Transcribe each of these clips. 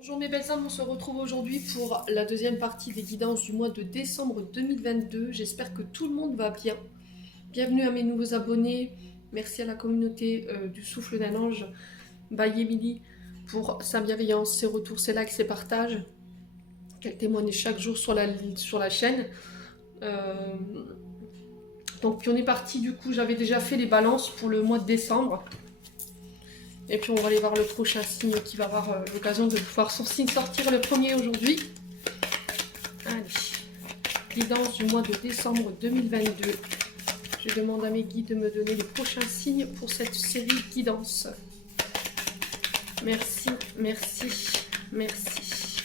Bonjour mes belles âmes, on se retrouve aujourd'hui pour la deuxième partie des guidances du mois de décembre 2022. J'espère que tout le monde va bien. Bienvenue à mes nouveaux abonnés. Merci à la communauté du Souffle d'un Ange, by Emily, pour sa bienveillance, ses retours, ses likes, ses partages, qu'elle témoigne chaque jour sur la chaîne. Donc puis on est parti, du coup j'avais déjà fait les balances pour le mois de décembre. Et puis on va aller voir le prochain signe qui va avoir l'occasion de voir son signe sortir le premier aujourd'hui. Allez, guidance du mois de décembre 2022. Je demande à mes guides de me donner les prochains signes pour cette série guidance. Merci, merci, merci.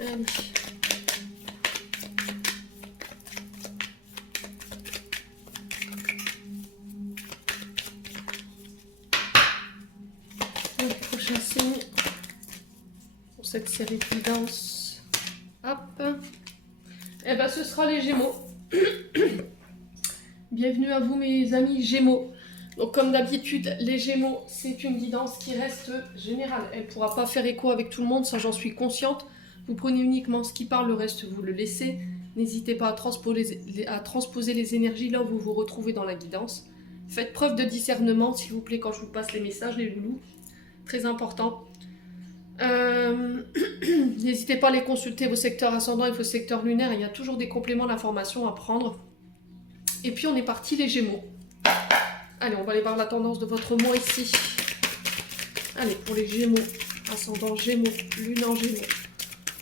Allez. Le prochain signe pour cette série de guidance. Hop. Et ben ce sera les Gémeaux. Bienvenue à vous mes amis Gémeaux. Donc comme d'habitude, les Gémeaux, c'est une guidance qui reste générale. Elle ne pourra pas faire écho avec tout le monde, ça j'en suis consciente. Vous prenez uniquement ce qui parle, le reste vous le laissez. N'hésitez pas à transposer les énergies là où vous vous retrouvez dans la guidance. Faites preuve de discernement, s'il vous plaît, quand je vous passe les messages, les loulous. Très important. N'hésitez pas à aller consulter vos secteurs ascendants et vos secteurs lunaires. Il y a toujours des compléments d'informations à prendre. Et puis on est parti les Gémeaux. Allez, on va aller voir la tendance de votre mois ici. Allez, pour les Gémeaux, ascendant Gémeaux, lune en Gémeaux,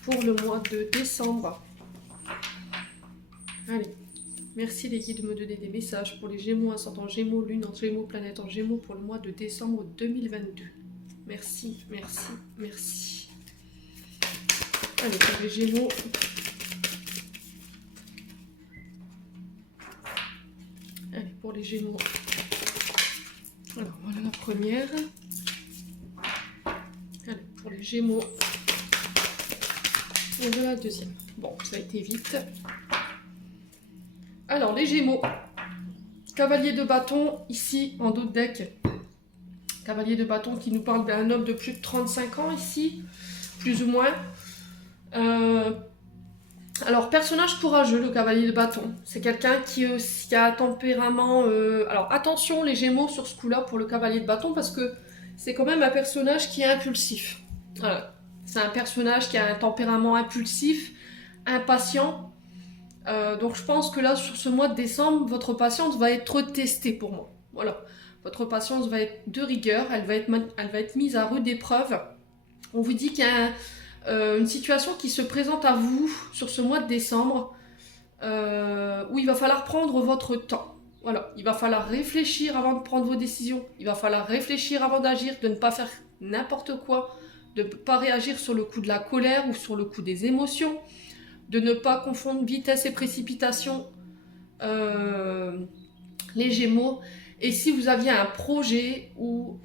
pour le mois de décembre. Allez, merci les guides de me donner des messages pour les Gémeaux, ascendant Gémeaux, lune en Gémeaux, planète en Gémeaux, pour le mois de décembre 2022. Merci, merci, merci. Allez, pour les Gémeaux. Allez, pour les Gémeaux. Alors, voilà la première. Allez, pour les Gémeaux. Et voilà la deuxième. Bon, ça a été vite. Alors, les Gémeaux. Cavalier de bâton, ici, en dos de deck. Cavalier de bâton qui nous parle d'un homme de plus de 35 ans, ici. Plus ou moins. Alors, personnage courageux, le cavalier de bâton. C'est quelqu'un qui a un tempérament... Alors, attention les Gémeaux sur ce coup-là pour le cavalier de bâton, parce que c'est quand même un personnage qui est impulsif. Voilà. C'est un personnage qui a un tempérament impulsif, impatient. Donc, je pense que là, sur ce mois de décembre, votre patience va être testée pour moi. Voilà. Votre patience va être de rigueur, elle va être mise à rude épreuve. On vous dit qu'il y a une situation qui se présente à vous sur ce mois de décembre où il va falloir prendre votre temps. Voilà, il va falloir réfléchir avant de prendre vos décisions. Il va falloir réfléchir avant d'agir, de ne pas faire n'importe quoi, de ne pas réagir sur le coup de la colère ou sur le coup des émotions, de ne pas confondre vitesse et précipitation. Les Gémeaux. Et si vous aviez un projet où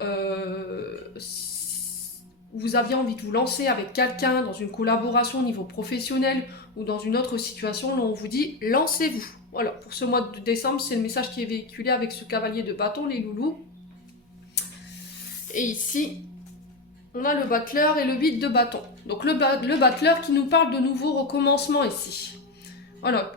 vous aviez envie de vous lancer avec quelqu'un dans une collaboration au niveau professionnel ou dans une autre situation, là on vous dit lancez-vous. Voilà, pour ce mois de décembre, c'est le message qui est véhiculé avec ce cavalier de bâton, les loulous. Et ici, on a le battleur et le 8 de bâton. Donc le battleur qui nous parle de nouveaux recommencements ici. Voilà,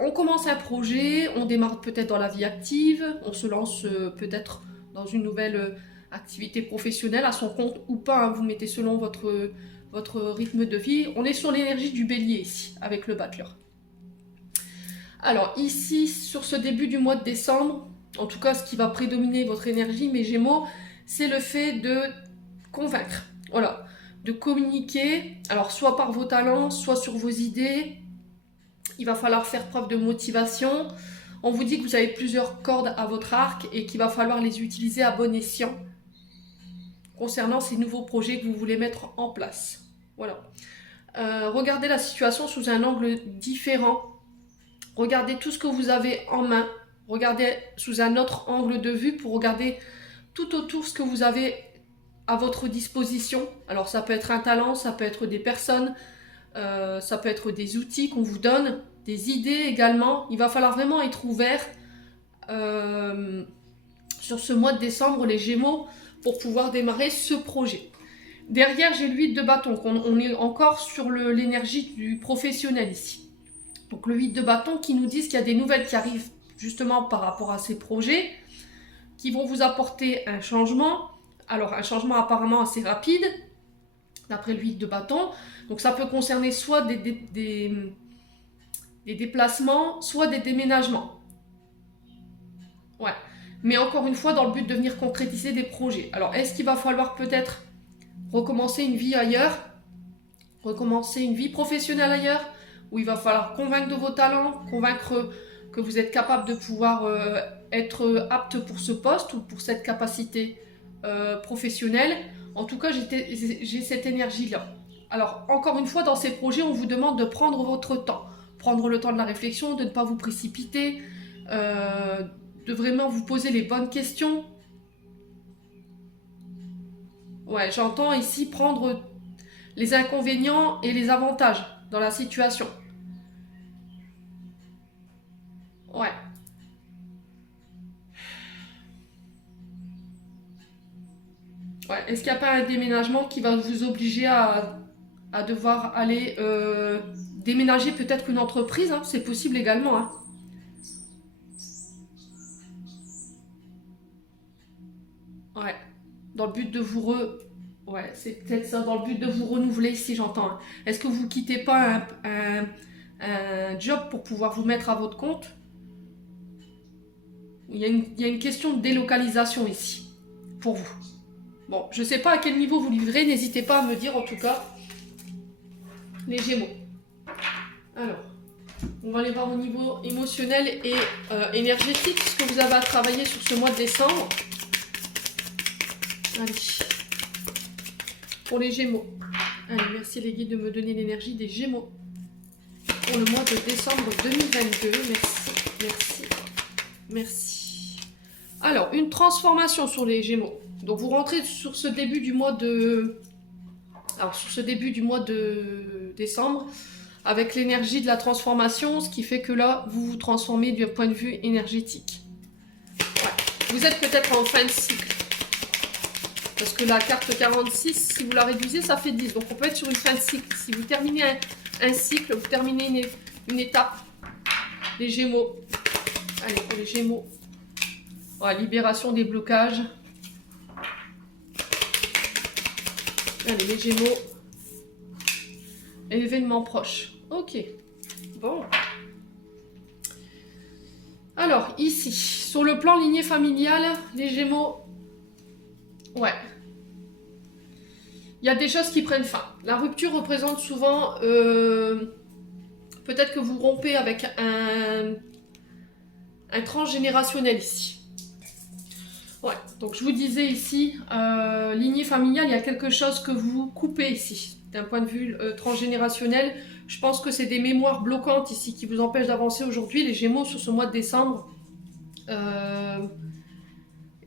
on commence un projet, on démarre peut-être dans la vie active, on se lance peut-être dans une nouvelle activité professionnelle à son compte ou pas, hein, vous mettez selon votre rythme de vie. On est sur l'énergie du bélier ici, avec le battleur. Alors ici, sur ce début du mois de décembre, en tout cas ce qui va prédominer votre énergie, mes Gémeaux, c'est le fait de convaincre, voilà, de communiquer, alors soit par vos talents, soit sur vos idées. Il va falloir faire preuve de motivation. On vous dit que vous avez plusieurs cordes à votre arc et qu'il va falloir les utiliser à bon escient concernant ces nouveaux projets que vous voulez mettre en place. Voilà. Regardez la situation sous un angle différent. Regardez tout ce que vous avez en main. Regardez sous un autre angle de vue pour regarder tout autour ce que vous avez à votre disposition. Alors ça peut être un talent, ça peut être des personnes, ça peut être des outils qu'on vous donne, des idées également. Il va falloir vraiment être ouvert sur ce mois de décembre, les Gémeaux, pour pouvoir démarrer ce projet. Derrière, j'ai le 8 de bâton. On est encore sur l'énergie du professionnel ici. Donc le 8 de bâton qui nous dit qu'il y a des nouvelles qui arrivent justement par rapport à ces projets, qui vont vous apporter un changement. Alors un changement apparemment assez rapide, d'après le 8 de bâton. Donc ça peut concerner soit des déplacements, soit des déménagements. Ouais. Mais encore une fois, dans le but de venir concrétiser des projets. Alors, est-ce qu'il va falloir peut-être recommencer une vie ailleurs, recommencer une vie professionnelle ailleurs, où il va falloir convaincre de vos talents, convaincre que vous êtes capable de pouvoir être apte pour ce poste ou pour cette capacité professionnelle. En tout cas, j'ai cette énergie-là. Alors, encore une fois, dans ces projets, on vous demande de prendre votre temps. Prendre le temps de la réflexion, de ne pas vous précipiter, de vraiment vous poser les bonnes questions. Ouais, j'entends ici prendre les inconvénients et les avantages dans la situation. Ouais. Ouais. Est-ce qu'il n'y a pas un déménagement qui va vous obliger à devoir aller déménager peut-être une entreprise, hein, c'est possible également. Hein. Ouais. Dans le but de vous Ouais, c'est peut-être ça, dans le but de vous renouveler, si j'entends. Hein. Est-ce que vous ne quittez pas un job pour pouvoir vous mettre à votre compte? Il y a une question de délocalisation ici, pour vous. Bon, je ne sais pas à quel niveau vous livrez, n'hésitez pas à me dire en tout cas, les Gémeaux. Alors, on va aller voir au niveau émotionnel et énergétique, ce que vous avez à travailler sur ce mois de décembre. Allez, pour les Gémeaux. Allez, merci les guides de me donner l'énergie des Gémeaux. Pour le mois de décembre 2022, merci, merci, merci. Alors, une transformation sur les Gémeaux. Donc, vous rentrez sur ce début du mois de... Alors, sur ce début du mois de décembre, avec l'énergie de la transformation, ce qui fait que là, vous vous transformez d'un point de vue énergétique. Ouais. Vous êtes peut-être en fin de cycle. Parce que la carte 46, si vous la réduisez, ça fait 10. Donc, on peut être sur une fin de cycle. Si vous terminez un cycle, vous terminez une étape. Les Gémeaux. Allez, pour les Gémeaux. Ouais, libération des blocages. Allez, les Gémeaux. Événement proche. Ok. Bon. Alors, ici, sur le plan lignée familiale, les Gémeaux, ouais. Il y a des choses qui prennent fin. La rupture représente souvent... peut-être que vous rompez avec un transgénérationnel ici. Ouais, donc je vous disais ici, lignée familiale, il y a quelque chose que vous coupez ici. D'un point de vue transgénérationnel, je pense que c'est des mémoires bloquantes ici qui vous empêchent d'avancer aujourd'hui, les Gémeaux, sur ce mois de décembre.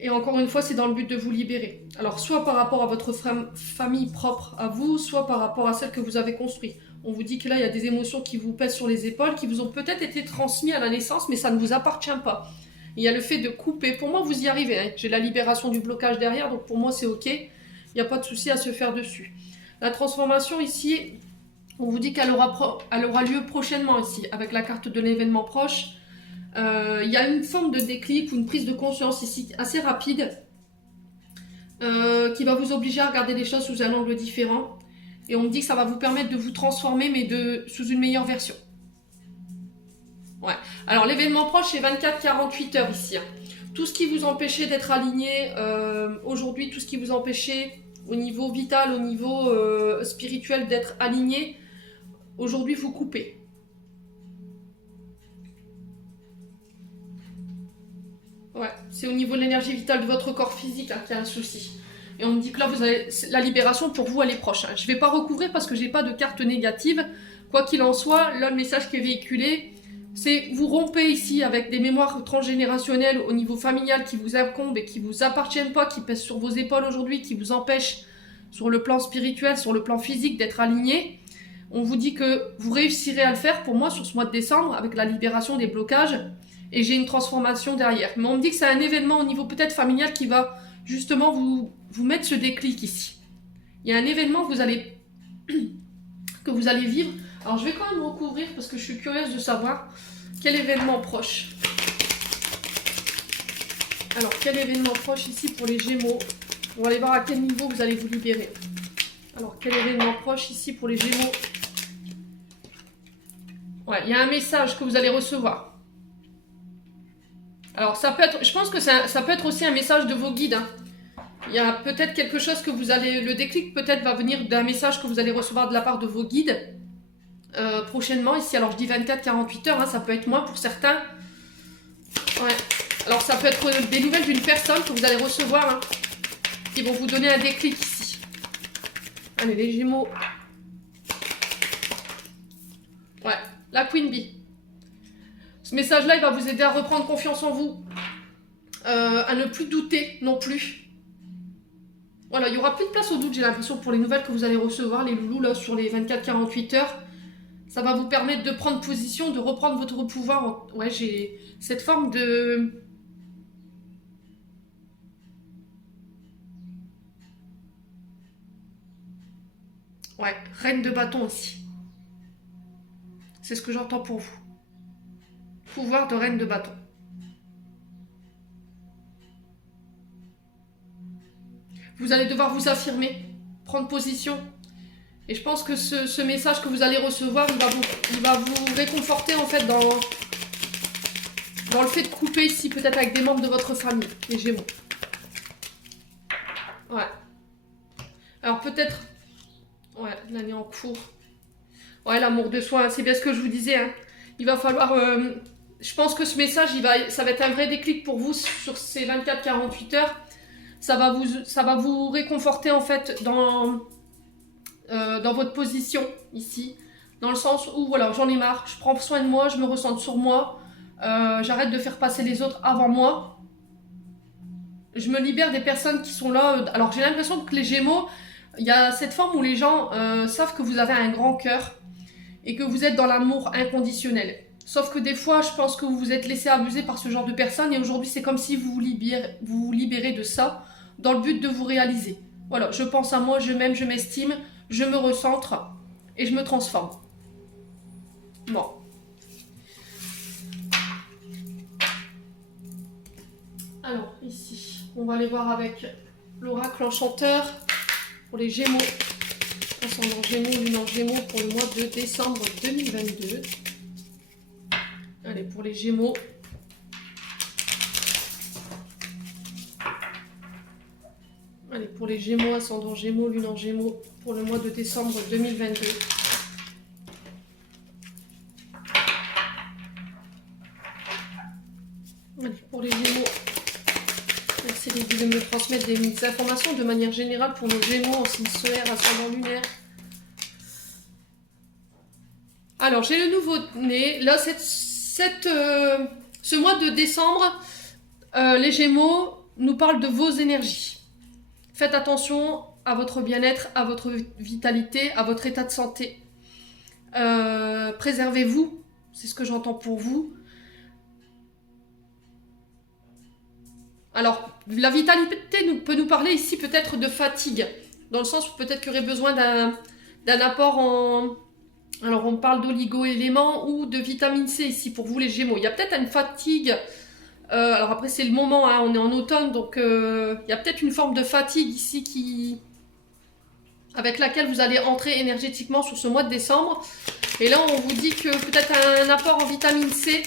Et encore une fois, c'est dans le but de vous libérer. Alors, soit par rapport à votre famille propre à vous, soit par rapport à celle que vous avez construite. On vous dit que là, il y a des émotions qui vous pèsent sur les épaules, qui vous ont peut-être été transmises à la naissance, mais ça ne vous appartient pas. Il y a le fait de couper. Pour moi, vous y arrivez. Hein. J'ai la libération du blocage derrière, donc pour moi, c'est OK. Il n'y a pas de souci à se faire dessus. La transformation ici, on vous dit qu'elle aura lieu prochainement ici, avec la carte de l'événement proche. Il y a une forme de déclic ou une prise de conscience ici assez rapide qui va vous obliger à regarder les choses sous un angle différent. Et on me dit que ça va vous permettre de vous transformer, mais sous une meilleure version. Ouais. Alors l'événement proche, c'est 24-48 heures ici. Hein. Tout ce qui vous empêchait d'être aligné aujourd'hui, tout ce qui vous empêchait au niveau vital, au niveau spirituel d'être aligné, aujourd'hui vous coupez. Ouais, c'est au niveau de l'énergie vitale de votre corps physique hein, qu'il y a un souci. Et on me dit que là, vous avez la libération pour vous, elle est proche. Hein. Je ne vais pas recouvrir parce que je n'ai pas de carte négative. Quoi qu'il en soit, là, le message qui est véhiculé, c'est vous rompez ici avec des mémoires transgénérationnelles au niveau familial qui vous incombent et qui ne vous appartiennent pas, qui pèsent sur vos épaules aujourd'hui, qui vous empêchent sur le plan spirituel, sur le plan physique d'être aligné. On vous dit que vous réussirez à le faire pour moi sur ce mois de décembre avec la libération des blocages. Et j'ai une transformation derrière. Mais on me dit que c'est un événement au niveau peut-être familial qui va justement vous mettre ce déclic ici. Il y a un événement que que vous allez vivre. Alors je vais quand même recouvrir parce que je suis curieuse de savoir quel événement proche. Alors quel événement proche ici pour les Gémeaux? On va aller voir à quel niveau vous allez vous libérer. Alors quel événement proche ici pour les Gémeaux? Ouais, il y a un message que vous allez recevoir. Alors ça peut être, je pense que ça peut être aussi un message de vos guides. Hein. Il y a peut-être quelque chose que vous allez, le déclic peut-être va venir d'un message que vous allez recevoir de la part de vos guides prochainement ici. Alors je dis 24-48 heures, hein, ça peut être moins pour certains. Ouais. Alors ça peut être des nouvelles d'une personne que vous allez recevoir, hein, qui vont vous donner un déclic ici. Allez les Gémeaux. Ouais, la Queen Bee. Ce message-là, il va vous aider à reprendre confiance en vous, à ne plus douter non plus. Voilà, il n'y aura plus de place au doute, j'ai l'impression, pour les nouvelles que vous allez recevoir, les loulous, là, sur les 24-48 heures. Ça va vous permettre de prendre position, de reprendre votre pouvoir. Ouais, j'ai cette forme de... Ouais, reine de bâton ici. C'est ce que j'entends pour vous. Pouvoir de reine de bâton. Vous allez devoir vous affirmer, prendre position. Et je pense que ce message que vous allez recevoir, il va vous réconforter en fait dans le fait de couper ici, peut-être avec des membres de votre famille, les Gémeaux. Ouais. Alors peut-être... Ouais, l'année en cours. Ouais, l'amour de soi, c'est bien ce que je vous disais. Hein. Il va falloir... je pense que ce message, ça va être un vrai déclic pour vous sur ces 24-48 heures. Ça va vous réconforter en fait dans votre position ici. Dans le sens où, voilà, j'en ai marre, je prends soin de moi, je me ressens sur moi. J'arrête de faire passer les autres avant moi. Je me libère des personnes qui sont là. Alors j'ai l'impression que les Gémeaux, il y a cette forme où les gens savent que vous avez un grand cœur et que vous êtes dans l'amour inconditionnel. Sauf que des fois, je pense que vous vous êtes laissé abuser par ce genre de personnes et aujourd'hui, c'est comme si vous vous libérez de ça dans le but de vous réaliser. Voilà, je pense à moi, je m'aime, je m'estime, je me recentre et je me transforme. Bon. Alors, ici, on va aller voir avec l'oracle enchanteur pour les Gémeaux. Ascendant Gémeaux, lune en Gémeaux pour le mois de décembre 2022. Allez, pour les Gémeaux. Allez, pour les Gémeaux, ascendant Gémeaux, lune en Gémeaux pour le mois de décembre 2022. Allez, pour les Gémeaux. Merci les guides de me transmettre des informations de manière générale pour nos Gémeaux en signe solaire, ascendant lunaire. Alors, j'ai le nouveau-né. Là, ce mois de décembre, les Gémeaux nous parlent de vos énergies. Faites attention à votre bien-être, à votre vitalité, à votre état de santé. Préservez-vous, c'est ce que j'entends pour vous. Alors, la vitalité peut nous parler ici peut-être de fatigue, dans le sens où peut-être qu'il y aurait besoin d'un apport en... Alors, on parle d'oligo-éléments ou de vitamine C ici pour vous les Gémeaux. Il y a peut-être une fatigue, alors après c'est le moment, hein, on est en automne, donc il y a peut-être une forme de fatigue ici avec laquelle vous allez entrer énergétiquement sur ce mois de décembre. Et là, on vous dit que peut-être un apport en vitamine C,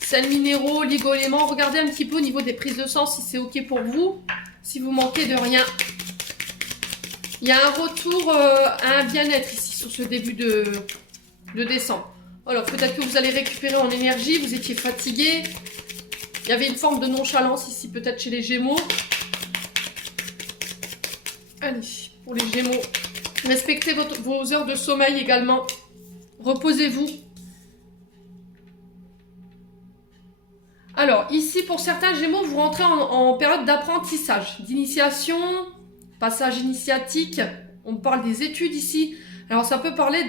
sels minéraux, oligo-éléments. Regardez un petit peu au niveau des prises de sang si c'est ok pour vous, si vous manquez de rien. Il y a un retour à un bien-être ici sur ce début de décembre. Alors peut-être que vous allez récupérer en énergie, vous étiez fatigué. Il y avait une forme de nonchalance ici peut-être chez les Gémeaux. Allez, pour les Gémeaux, respectez vos heures de sommeil également. Reposez-vous. Alors ici pour certains Gémeaux, vous rentrez en période d'apprentissage, d'initiation, passage initiatique. On parle des études ici. Alors ça peut parler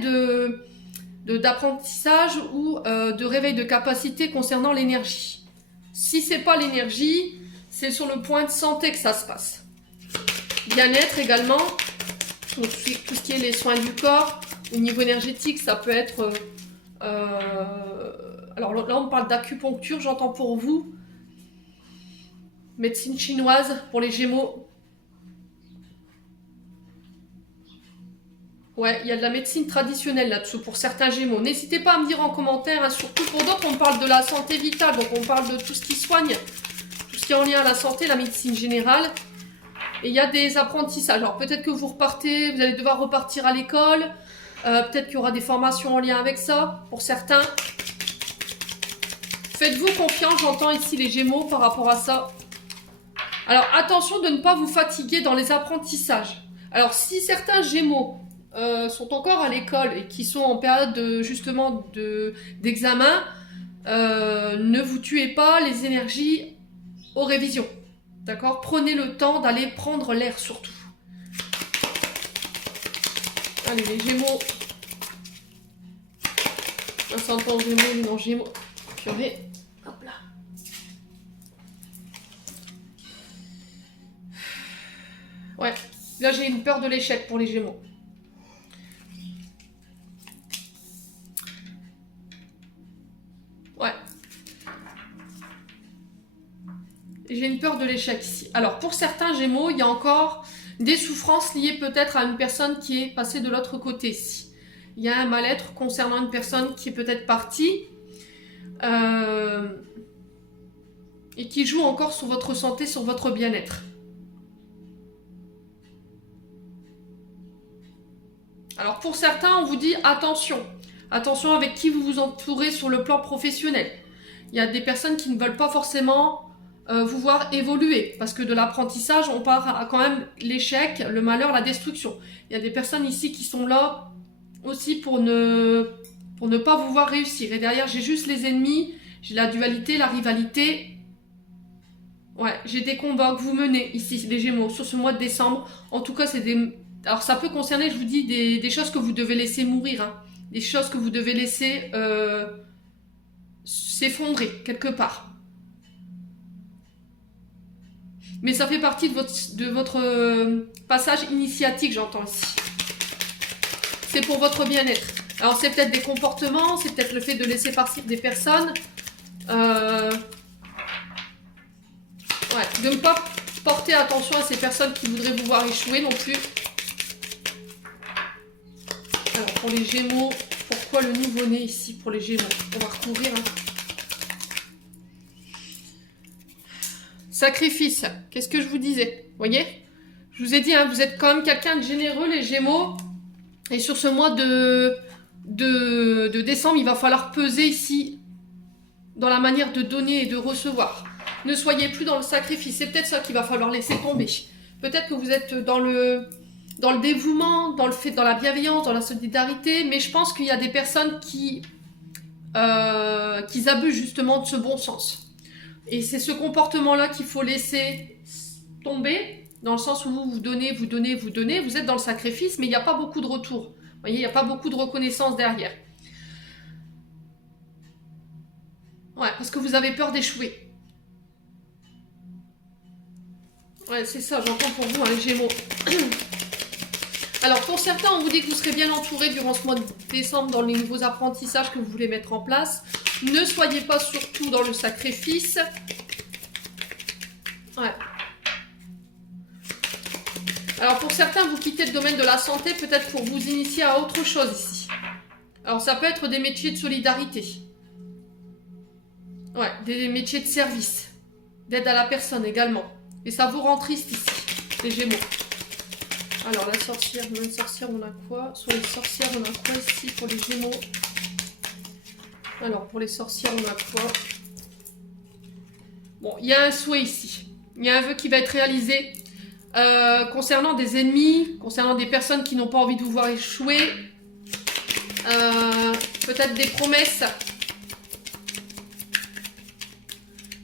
d'apprentissage ou de réveil de capacité concernant l'énergie. Si c'est pas l'énergie, c'est sur le point de santé que ça se passe. Bien-être également. Donc, tout ce qui est les soins du corps, au niveau énergétique, ça peut être... alors là, on parle d'acupuncture, j'entends pour vous. Médecine chinoise pour les Gémeaux. Ouais, il y a de la médecine traditionnelle là-dessous pour certains Gémeaux. N'hésitez pas à me dire en commentaire, hein, surtout pour d'autres, on parle de la santé vitale, donc on parle de tout ce qui soigne, tout ce qui est en lien à la santé, la médecine générale. Et il y a des apprentissages. Alors peut-être que vous repartez, vous allez devoir repartir à l'école. Peut-être qu'il y aura des formations en lien avec ça, pour certains. Faites-vous confiance, j'entends ici les Gémeaux par rapport à ça. Alors attention de ne pas vous fatiguer dans les apprentissages. Alors si certains Gémeaux sont encore à l'école et qui sont en période justement d'examen, ne vous tuez pas les énergies aux révisions. D'accord? Prenez le temps d'aller prendre l'air surtout. Allez, les Gémeaux. Ascendant Gémeaux, non Gémeaux. Purée. Hop là. Ouais. Là, j'ai une peur de l'échec pour les Gémeaux. Ouais. J'ai une peur de l'échec ici. Alors, pour certains Gémeaux, il y a encore des souffrances liées peut-être à une personne qui est passée de l'autre côté ici. Il y a un mal-être concernant une personne qui est peut-être partie et qui joue encore sur votre santé, sur votre bien-être. Alors, pour certains, on vous dit attention. Attention avec qui vous vous entourez sur le plan professionnel. Il y a des personnes qui ne veulent pas forcément vous voir évoluer. Parce que de l'apprentissage, on part à quand même l'échec, le malheur, la destruction. Il y a des personnes ici qui sont là aussi pour ne pas vous voir réussir. Et derrière, j'ai juste les ennemis, j'ai la dualité, la rivalité. Ouais, j'ai des combats que vous menez ici, les Gémeaux, sur ce mois de décembre. En tout cas, c'est des... Alors, ça peut concerner, je vous dis, des choses que vous devez laisser mourir. Hein. Des choses que vous devez laisser s'effondrer quelque part. Mais ça fait partie de votre passage initiatique, j'entends ici. C'est pour votre bien-être. Alors, c'est peut-être des comportements, c'est peut-être le fait de laisser partir des personnes. Ouais, de ne pas porter attention à ces personnes qui voudraient vous voir échouer non plus. Alors, pour les Gémeaux, pourquoi le nouveau-né ici pour les Gémeaux? On va recouvrir. Hein. Sacrifice. Qu'est-ce que je vous disais? Vous voyez? Je vous ai dit, hein, vous êtes quand même quelqu'un de généreux, les Gémeaux. Et sur ce mois de décembre, il va falloir peser ici dans la manière de donner et de recevoir. Ne soyez plus dans le sacrifice. C'est peut-être ça qu'il va falloir laisser tomber. Peut-être que vous êtes dans le dévouement, dans la bienveillance, dans la solidarité. Mais je pense qu'il y a des personnes qui abusent justement de ce bon sens. Et c'est ce comportement-là qu'il faut laisser tomber, dans le sens où vous donnez, vous donnez, vous donnez. Vous êtes dans le sacrifice, mais il n'y a pas beaucoup de retour. Vous voyez, il n'y a pas beaucoup de reconnaissance derrière. Ouais, parce que vous avez peur d'échouer. Ouais, c'est ça, j'entends pour vous, hein, les Gémeaux. Alors, pour certains, on vous dit que vous serez bien entouré durant ce mois de décembre dans les nouveaux apprentissages que vous voulez mettre en place. Ne soyez pas surtout dans le sacrifice. Ouais. Alors, pour certains, vous quittez le domaine de la santé, peut-être pour vous initier à autre chose ici. Alors, ça peut être des métiers de solidarité. Ouais, des métiers de service. D'aide à la personne également. Et ça vous rend triste ici, les Gémeaux. Alors, la sorcière, on a quoi? Sur les sorcières, on a quoi ici pour les Gémeaux? Alors, pour les sorcières, on a quoi? Bon, il y a un souhait ici. Il y a un vœu qui va être réalisé concernant des ennemis, concernant des personnes qui n'ont pas envie de vous voir échouer. Peut-être des promesses.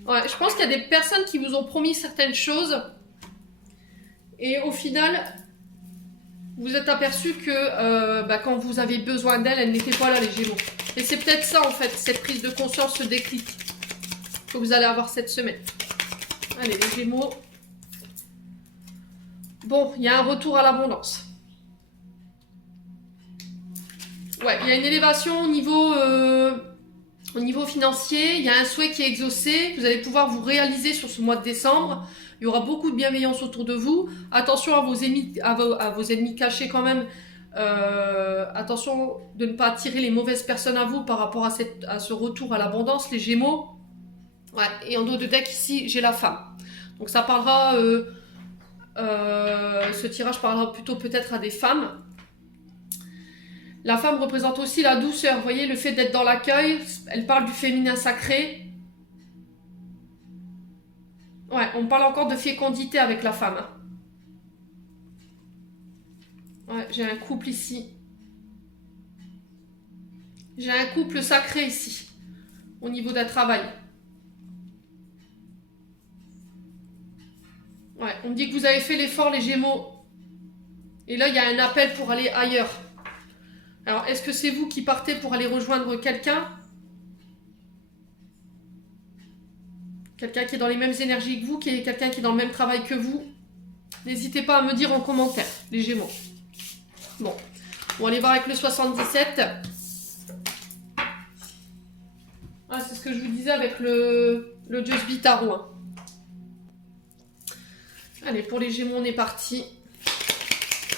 Ouais, je pense qu'il y a des personnes qui vous ont promis certaines choses. Et au final, vous êtes aperçu que quand vous avez besoin d'elles, elles n'étaient pas là, les Gémeaux. Et c'est peut-être ça, en fait, cette prise de conscience, ce déclic que vous allez avoir cette semaine. Allez, les Gémeaux. Bon, il y a un retour à l'abondance. Ouais, il y a une élévation au niveau financier, il y a un souhait qui est exaucé, vous allez pouvoir vous réaliser sur ce mois de décembre, il y aura beaucoup de bienveillance autour de vous, attention à vos ennemis, à vos ennemis cachés quand même, attention de ne pas attirer les mauvaises personnes à vous par rapport à ce retour à l'abondance, les Gémeaux. Ouais, et en dos de deck ici, j'ai la femme. Donc ça parlera, ce tirage parlera plutôt peut-être à des femmes. La femme représente aussi la douceur, vous voyez, le fait d'être dans l'accueil, elle parle du féminin sacré. Ouais, on parle encore de fécondité avec la femme. Ouais, j'ai un couple ici. J'ai un couple sacré ici, au niveau d'un travail. Ouais, on me dit que vous avez fait l'effort, les Gémeaux. Et là, il y a un appel pour aller ailleurs. Alors, est-ce que c'est vous qui partez pour aller rejoindre quelqu'un? Quelqu'un qui est dans les mêmes énergies que vous, quelqu'un qui est dans le même travail que vous? N'hésitez pas à me dire en commentaire, les Gémeaux. Bon, on va aller voir avec le 77. Ah, c'est ce que je vous disais avec le Just Be Tarot. Hein. Allez, pour les Gémeaux, on est parti.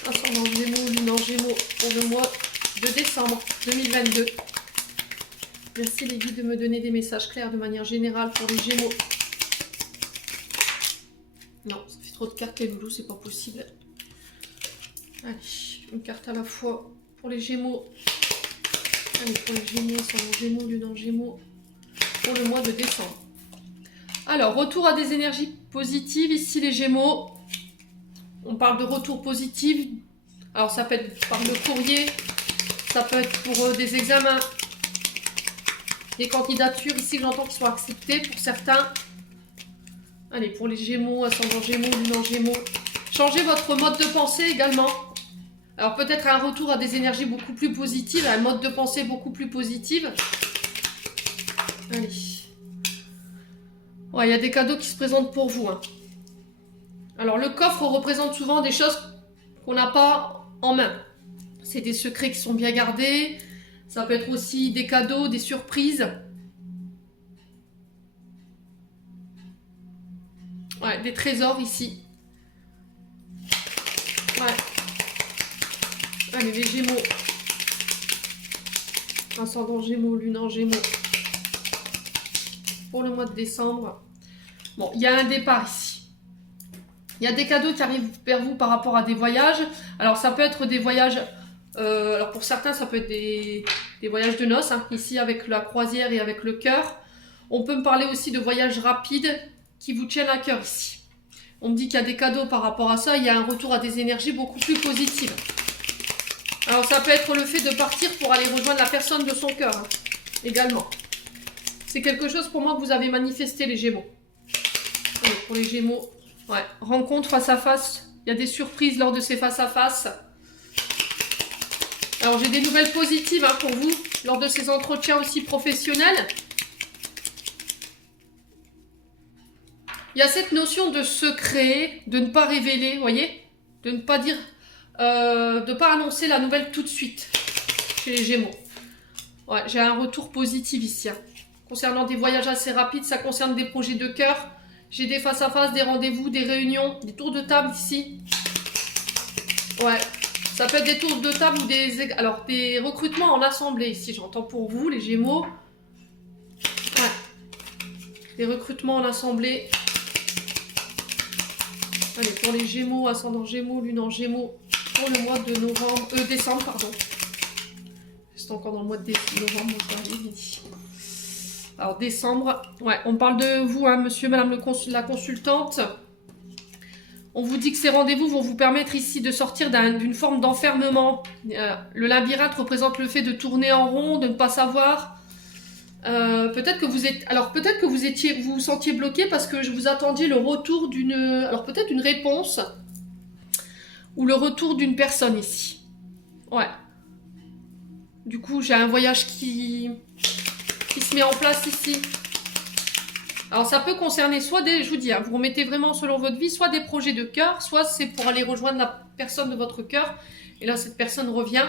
Ascendant Gémeaux, Lune en Gémeaux pour le mois de décembre 2022. Merci les guides de me donner des messages clairs de manière générale pour les Gémeaux. Non, ça fait trop de cartes les loulous, c'est pas possible. Allez, une carte à la fois pour les Gémeaux. Allez, pour les Gémeaux, ascendant Gémeaux, Lune en Gémeaux pour le mois de décembre. Alors, retour à des énergies positives ici les Gémeaux. On parle de retour positif. Alors, ça peut être par le courrier, ça peut être pour des examens, des candidatures ici que j'entends qui sont acceptées pour certains. Allez, pour les Gémeaux, ascendant Gémeaux, Lune en Gémeaux. Changez votre mode de pensée également. Alors, peut-être un retour à des énergies beaucoup plus positives, à un mode de pensée beaucoup plus positif. Allez. Ouais, il y a des cadeaux qui se présentent pour vous. Hein. Alors, le coffre représente souvent des choses qu'on n'a pas en main. C'est des secrets qui sont bien gardés. Ça peut être aussi des cadeaux, des surprises. Ouais, des trésors ici. Ouais. Allez, les Gémeaux. Ascendant Gémeaux, Lune en Gémeaux. Pour le mois de décembre. Bon, il y a un départ ici. Il y a des cadeaux qui arrivent vers vous par rapport à des voyages. Alors, ça peut être des voyages... alors, pour certains, ça peut être des voyages de noces. Hein, ici, avec la croisière et avec le cœur. On peut me parler aussi de voyages rapides qui vous tiennent à cœur ici. On me dit qu'il y a des cadeaux par rapport à ça. Il y a un retour à des énergies beaucoup plus positives. Alors, ça peut être le fait de partir pour aller rejoindre la personne de son cœur. Hein, également. C'est quelque chose pour moi que vous avez manifesté, les Gémeaux. Allez, pour les Gémeaux, ouais. Rencontre face à face. Il y a des surprises lors de ces face à face. Alors, j'ai des nouvelles positives hein, pour vous lors de ces entretiens aussi professionnels. Il y a cette notion de secret, de ne pas révéler, vous voyez, de ne pas dire, de ne pas annoncer la nouvelle tout de suite chez les Gémeaux. Ouais, j'ai un retour positif ici. Hein. Concernant des voyages assez rapides, ça concerne des projets de cœur. J'ai des face-à-face, des rendez-vous, des réunions, des tours de table ici. Ouais, ça peut être des tours de table ou des recrutements en assemblée ici. J'entends pour vous, les Gémeaux. Ouais, les recrutements en assemblée. Allez, pour les Gémeaux, ascendant Gémeaux, Lune en Gémeaux, pour le mois de décembre, pardon. C'est encore dans le mois de novembre, alors, décembre, ouais, on parle de vous, hein, monsieur, madame la consultante. On vous dit que ces rendez-vous vont vous permettre ici de sortir d'une forme d'enfermement. Le labyrinthe représente le fait de tourner en rond, de ne pas savoir. Peut-être que vous vous sentiez bloqué parce que vous attendiez le retour alors peut-être une réponse ou le retour d'une personne ici. Ouais. Du coup, j'ai un voyage qui se met en place ici. Alors, ça peut concerner soit je vous dis, hein, vous remettez vraiment selon votre vie, soit des projets de cœur, soit c'est pour aller rejoindre la personne de votre cœur. Et là, cette personne revient.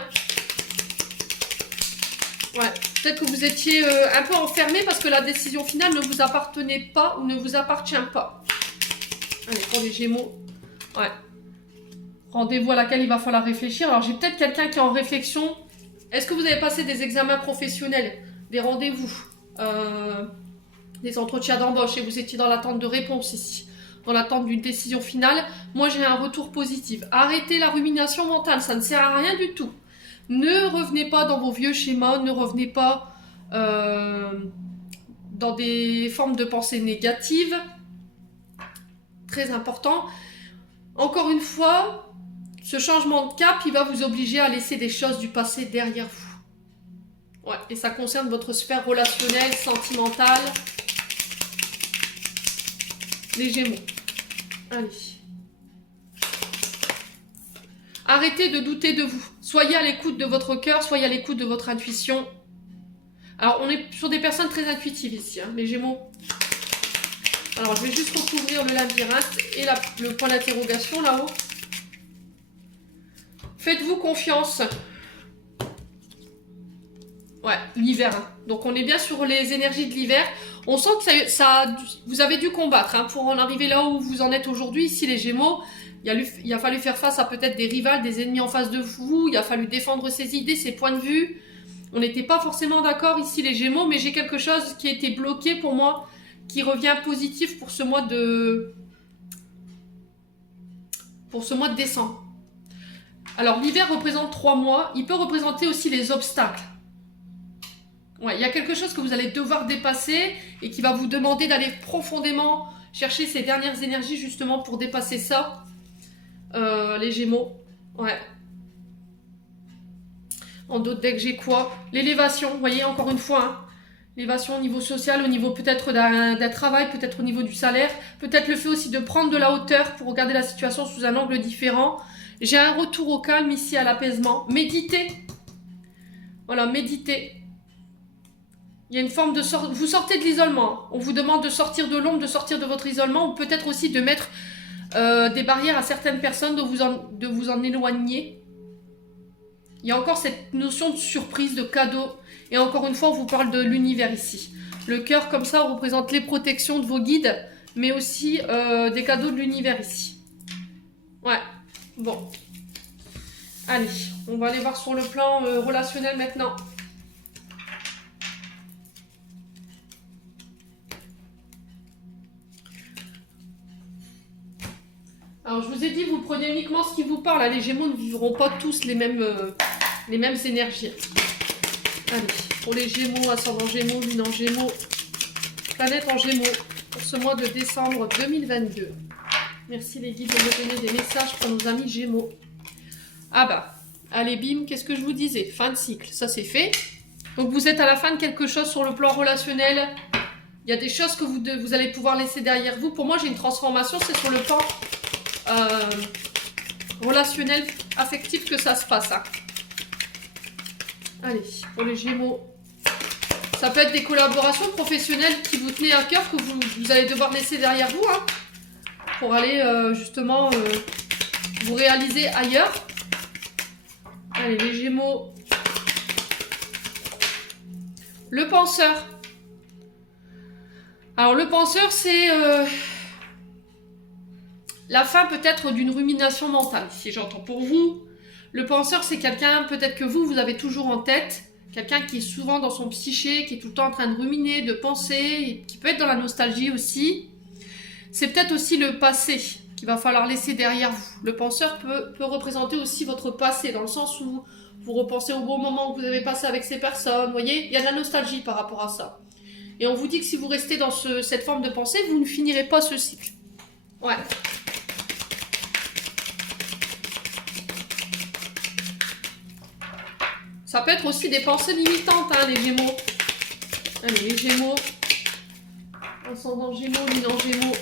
Ouais, peut-être que vous étiez un peu enfermé parce que la décision finale ne vous appartenait pas ou ne vous appartient pas. Allez, pour les Gémeaux. Ouais. Rendez-vous à laquelle il va falloir réfléchir. Alors, j'ai peut-être quelqu'un qui est en réflexion. Est-ce que vous avez passé des examens professionnels, des rendez-vous, des entretiens d'embauche et vous étiez dans l'attente de réponse ici, dans l'attente d'une décision finale? Moi, j'ai un retour positif. Arrêtez la rumination mentale, ça ne sert à rien du tout. Ne revenez pas dans vos vieux schémas, ne revenez pas dans des formes de pensée négatives. Très important. Encore une fois, ce changement de cap, il va vous obliger à laisser des choses du passé derrière vous. Ouais, et ça concerne votre sphère relationnelle, sentimentale. Les Gémeaux. Allez. Arrêtez de douter de vous. Soyez à l'écoute de votre cœur, soyez à l'écoute de votre intuition. Alors, on est sur des personnes très intuitives ici, hein, les Gémeaux. Alors, je vais juste recouvrir le labyrinthe et le point d'interrogation là-haut. Faites-vous confiance. Ouais, l'hiver. Hein. Donc, on est bien sur les énergies de l'hiver. On sent que vous avez dû combattre hein, pour en arriver là où vous en êtes aujourd'hui. Ici, les Gémeaux, il a fallu faire face à peut-être des rivales, des ennemis en face de vous. Il a fallu défendre ses idées, ses points de vue. On n'était pas forcément d'accord ici, les Gémeaux, mais j'ai quelque chose qui a été bloqué pour moi, qui revient positif pour ce mois de décembre. Alors, l'hiver représente 3 mois. Il peut représenter aussi les obstacles. Ouais, il y a quelque chose que vous allez devoir dépasser et qui va vous demander d'aller profondément chercher ces dernières énergies justement pour dépasser ça, les Gémeaux. Ouais. En d'autres decks, j'ai quoi? L'élévation, vous voyez, encore une fois, hein. L'élévation au niveau social, au niveau peut-être d'un travail, peut-être au niveau du salaire, peut-être le fait aussi de prendre de la hauteur pour regarder la situation sous un angle différent. J'ai un retour au calme ici, à l'apaisement. Méditez. Voilà, méditez. Il y a une forme de vous sortez de l'isolement. On vous demande de sortir de l'ombre, de sortir de votre isolement, ou peut-être aussi de mettre des barrières à certaines personnes, de vous en éloigner. Il y a encore cette notion de surprise, de cadeau. Et encore une fois, on vous parle de l'univers ici. Le cœur, comme ça, représente les protections de vos guides, mais aussi des cadeaux de l'univers ici. Ouais, bon. Allez, on va aller voir sur le plan relationnel maintenant. Alors, je vous ai dit, vous prenez uniquement ce qui vous parle. Les Gémeaux ne vivront pas tous les mêmes énergies. Allez, pour les Gémeaux, ascendant Gémeaux, lune en Gémeaux, planète en Gémeaux, pour ce mois de décembre 2022. Merci les guides de me donner des messages pour nos amis Gémeaux. Ah bah, allez bim, qu'est-ce que je vous disais? Fin de cycle, ça c'est fait. Donc vous êtes à la fin de quelque chose sur le plan relationnel. Il y a des choses que vous allez pouvoir laisser derrière vous. Pour moi, j'ai une transformation, c'est sur le plan relationnel, affectif que ça se passe. Hein. Allez, pour les Gémeaux. Ça peut être des collaborations professionnelles qui vous tenaient à cœur, que vous allez devoir laisser derrière vous, hein, pour aller justement vous réaliser ailleurs. Allez, les Gémeaux. Le penseur. Alors, le penseur, c'est la fin peut-être d'une rumination mentale, si j'entends pour vous. Le penseur, c'est quelqu'un, peut-être que vous avez toujours en tête, quelqu'un qui est souvent dans son psyché, qui est tout le temps en train de ruminer, de penser, et qui peut être dans la nostalgie aussi. C'est peut-être aussi le passé qu'il va falloir laisser derrière vous. Le penseur peut représenter aussi votre passé, dans le sens où vous repensez au bon moment que vous avez passé avec ces personnes. Vous voyez, il y a de la nostalgie par rapport à ça. Et on vous dit que si vous restez dans cette forme de pensée, vous ne finirez pas ce cycle. Ouais. Ça peut être aussi des pensées limitantes, hein, les Gémeaux. Allez, les Gémeaux. Ascendant Gémeaux, lune en Gémeaux.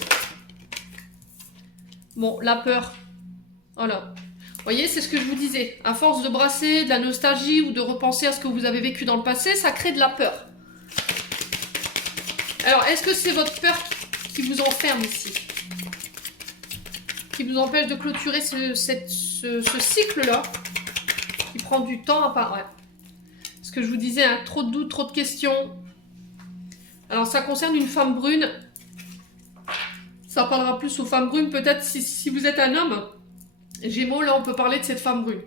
Bon, la peur. Voilà. Vous voyez, c'est ce que je vous disais. À force de brasser de la nostalgie ou de repenser à ce que vous avez vécu dans le passé, ça crée de la peur. Alors, est-ce que c'est votre peur qui vous enferme ici? Qui vous empêche de clôturer ce cycle-là? Qui prend du temps à part... Ouais. Ce que je vous disais, hein, trop de doutes, trop de questions. Alors ça concerne une femme brune. Ça parlera plus aux femmes brunes. Peut-être si vous êtes un homme, Gémeaux, là on peut parler de cette femme brune.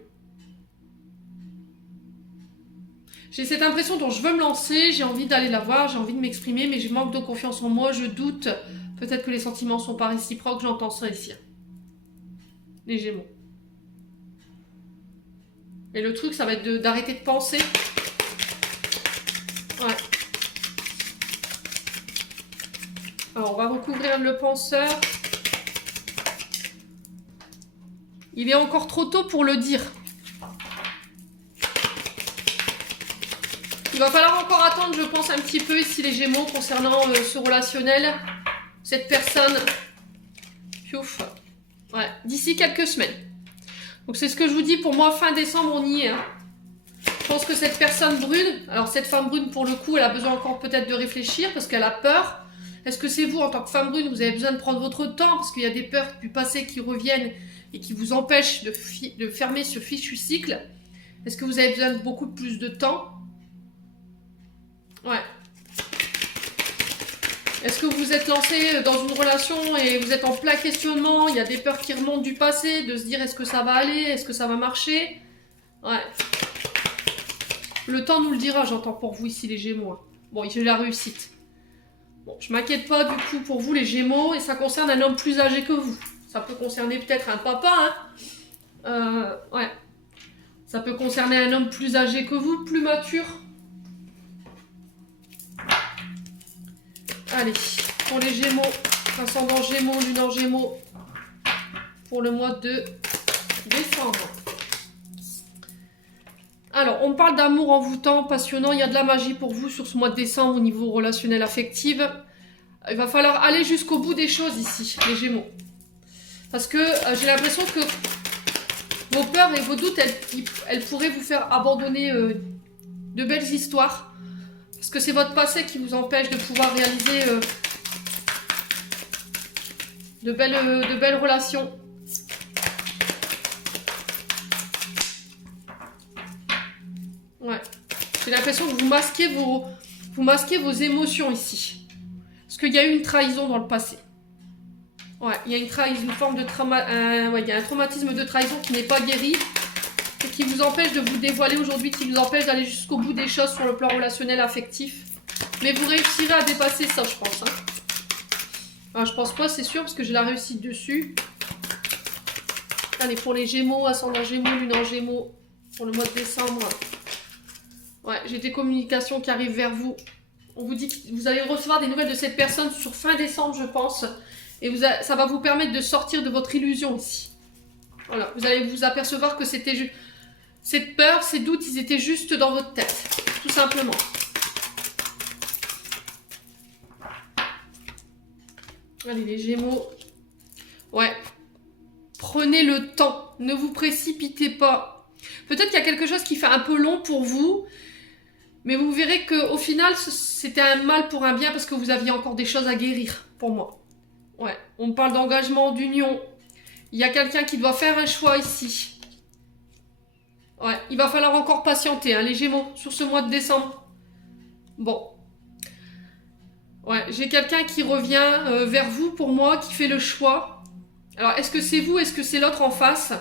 J'ai cette impression dont je veux me lancer, j'ai envie d'aller la voir, j'ai envie de m'exprimer, mais je manque de confiance en moi, je doute. Peut-être que les sentiments sont pas réciproques, j'entends ça ici. Les Gémeaux. Et le truc, ça va être d'arrêter de penser. Ouais. Alors, on va recouvrir le penseur. Il est encore trop tôt pour le dire. Il va falloir encore attendre, je pense, un petit peu ici les Gémeaux concernant ce relationnel. Cette personne. Piouf. Ouais, d'ici quelques semaines. Donc c'est ce que je vous dis, pour moi, fin décembre, on y est. Hein. Je pense que cette personne brune, alors cette femme brune, pour le coup, elle a besoin encore peut-être de réfléchir parce qu'elle a peur. Est-ce que c'est vous, en tant que femme brune, vous avez besoin de prendre votre temps parce qu'il y a des peurs du passé qui reviennent et qui vous empêchent de fermer ce fichu cycle? Est-ce que vous avez besoin de beaucoup plus de temps? Ouais. Est-ce que vous êtes lancé dans une relation et vous êtes en plein questionnement? Il y a des peurs qui remontent du passé, de se dire est-ce que ça va aller? Est-ce que ça va marcher? Ouais. Le temps nous le dira, j'entends pour vous ici les Gémeaux. Hein. Bon, j'ai la réussite. Bon, je m'inquiète pas du coup pour vous les Gémeaux, et ça concerne un homme plus âgé que vous. Ça peut concerner peut-être un papa, hein. Ouais. Ça peut concerner un homme plus âgé que vous, plus mature. Allez, pour les Gémeaux, ascendant Gémeaux, lune en Gémeaux, pour le mois de décembre. Alors, on parle d'amour envoûtant, passionnant. Il y a de la magie pour vous sur ce mois de décembre au niveau relationnel affectif. Il va falloir aller jusqu'au bout des choses ici, les Gémeaux. Parce que j'ai l'impression que vos peurs et vos doutes, elles pourraient vous faire abandonner de belles histoires. Parce que c'est votre passé qui vous empêche de pouvoir réaliser de belles relations. Ouais. J'ai l'impression que vous masquez vos émotions ici. Parce qu'il y a eu une trahison dans le passé. Ouais, il y a une forme de il y a un traumatisme de trahison qui n'est pas guéri et qui vous empêche de vous dévoiler aujourd'hui, qui vous empêche d'aller jusqu'au bout des choses sur le plan relationnel affectif. Mais vous réussirez à dépasser ça, je pense. Hein. Enfin, je pense pas, c'est sûr, parce que j'ai la réussite dessus. Allez, pour les Gémeaux, ascendant Gémeaux, lune en Gémeaux, pour le mois de décembre. Ouais, j'ai des communications qui arrivent vers vous. On vous dit que vous allez recevoir des nouvelles de cette personne sur fin décembre, je pense. Et ça va vous permettre de sortir de votre illusion ici. Voilà, vous allez vous apercevoir que c'était juste... Cette peur, ces doutes, ils étaient juste dans votre tête. Tout simplement. Allez, les Gémeaux. Ouais. Prenez le temps. Ne vous précipitez pas. Peut-être qu'il y a quelque chose qui fait un peu long pour vous. Mais vous verrez qu'au final, c'était un mal pour un bien parce que vous aviez encore des choses à guérir, pour moi. Ouais, on parle d'engagement, d'union. Il y a quelqu'un qui doit faire un choix ici. Ouais, il va falloir encore patienter, hein, les Gémeaux, sur ce mois de décembre. Bon. Ouais, j'ai quelqu'un qui revient vers vous, pour moi, qui fait le choix. Alors, est-ce que c'est vous, est-ce que c'est l'autre en face?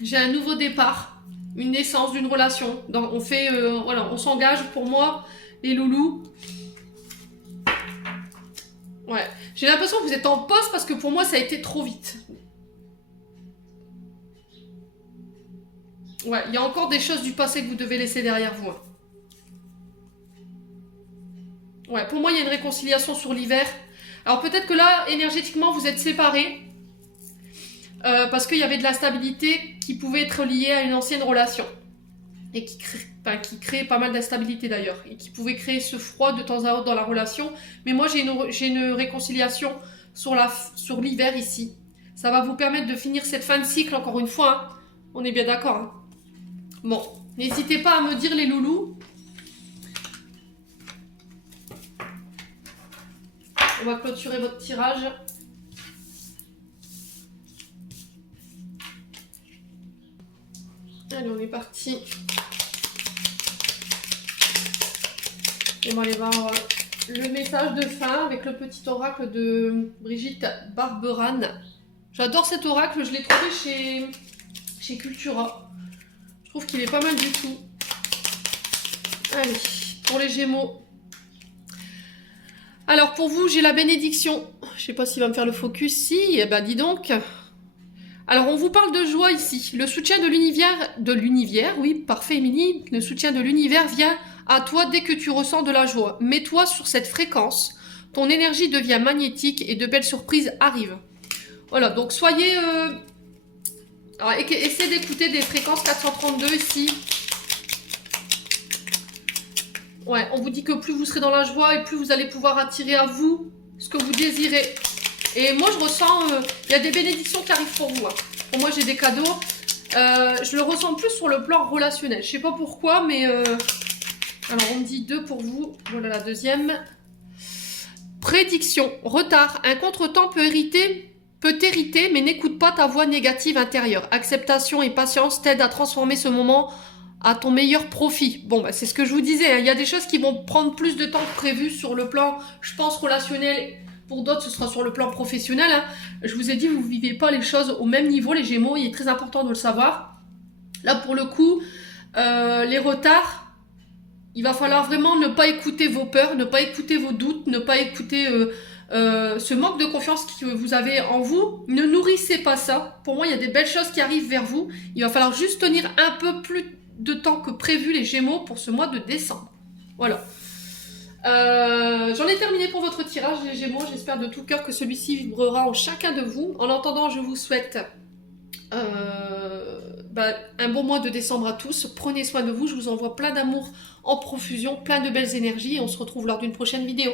J'ai un nouveau départ, une naissance d'une relation. Donc, on fait, voilà, on s'engage, pour moi, les loulous. Ouais, j'ai l'impression que vous êtes en pause parce que pour moi, ça a été trop vite. Ouais, il y a encore des choses du passé que vous devez laisser derrière vous. Hein. Ouais, pour moi, il y a une réconciliation sur l'hiver. Alors peut-être que là, énergétiquement, vous êtes séparés. Parce qu'il y avait de la stabilité qui pouvait être liée à une ancienne relation. Et qui crée pas mal d'instabilité d'ailleurs. Et qui pouvait créer ce froid de temps à autre dans la relation. Mais moi, j'ai une réconciliation sur l'hiver ici. Ça va vous permettre de finir cette fin de cycle, encore une fois. Hein. On est bien d'accord. Hein. Bon, n'hésitez pas à me dire les loulous. On va clôturer votre tirage. Allez, on est parti. On va aller voir le message de fin avec le petit oracle de Brigitte Barberan. J'adore cet oracle, je l'ai trouvé chez Cultura. Je trouve qu'il est pas mal du tout. Allez, pour les Gémeaux. Alors pour vous, j'ai la bénédiction. Je sais pas s'il va me faire le focus. Si, eh ben dis donc. Alors on vous parle de joie ici. Le soutien de l'univers, oui, parfait Émilie. Le soutien de l'univers vient à toi dès que tu ressens de la joie. Mets-toi sur cette fréquence. Ton énergie devient magnétique et de belles surprises arrivent. Voilà, donc soyez... Alors, essayez d'écouter des fréquences 432 ici. Ouais, on vous dit que plus vous serez dans la joie et plus vous allez pouvoir attirer à vous ce que vous désirez. Et moi, je ressens... Il y a des bénédictions qui arrivent pour vous. Hein. Pour moi, j'ai des cadeaux. Je le ressens plus sur le plan relationnel. Je sais pas pourquoi, mais... Alors, on me dit 2 pour vous. Voilà la deuxième. Prédiction. Retard. Un contretemps peut t'hériter, mais n'écoute pas ta voix négative intérieure. Acceptation et patience t'aident à transformer ce moment à ton meilleur profit. Bon, bah, c'est ce que je vous disais. Hein. Il y a des choses qui vont prendre plus de temps que prévu sur le plan, je pense, relationnel. Pour d'autres, ce sera sur le plan professionnel. Hein. Je vous ai dit, vous ne vivez pas les choses au même niveau, les Gémeaux. Il est très important de le savoir. Là, pour le coup, les retards... Il va falloir vraiment ne pas écouter vos peurs, ne pas écouter vos doutes, ne pas écouter ce manque de confiance que vous avez en vous. Ne nourrissez pas ça. Pour moi, il y a des belles choses qui arrivent vers vous. Il va falloir juste tenir un peu plus de temps que prévu les Gémeaux pour ce mois de décembre. Voilà. J'en ai terminé pour votre tirage les Gémeaux. J'espère de tout cœur que celui-ci vibrera en chacun de vous. En attendant, je vous souhaite... un bon mois de décembre à tous, prenez soin de vous, je vous envoie plein d'amour en profusion, plein de belles énergies et on se retrouve lors d'une prochaine vidéo.